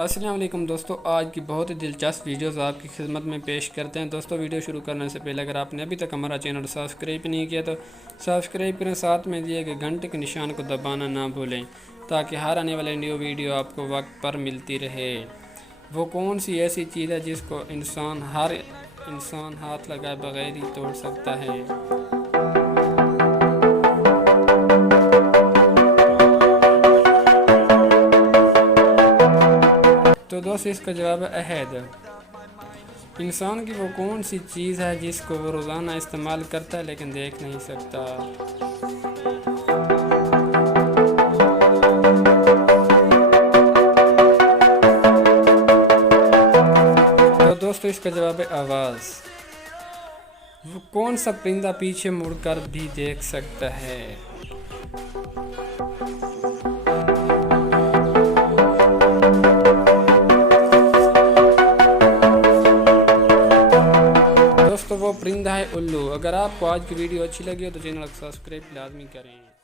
अस्सलाम वालेकुम दोस्तों, आज की बहुत ही दिलचस्प वीडियोस आपकी खिदमत में पेश करते हैं। दोस्तों वीडियो शुरू करने से पहले अगर आपने अभी तक हमारा चैनल सब्सक्राइब नहीं किया तो सब्सक्राइब करें, साथ में दिए गए घंटे के निशान को दबाना ना भूलें ताकि हर आने वाले न्यू वीडियो आपको वक्त पर मिलती रहे। वो कौन सी ऐसी चीज़ है जिसको हर इंसान हाथ लगाए बगैर ही तोड़ सकता है? तो दोस्तों इसका जवाब है अहद। इंसान की वो कौन सी चीज़ है जिसको वो रोज़ाना इस्तेमाल करता है लेकिन देख नहीं सकता? तो दोस्तों इसका जवाब है आवाज़। वो कौन सा परिंदा पीछे मुड़कर भी देख सकता है? दोस्तों वो परिंदा है उल्लू। अगर आपको आज की वीडियो अच्छी लगी हो तो चैनल को सब्सक्राइब लाजमी करें।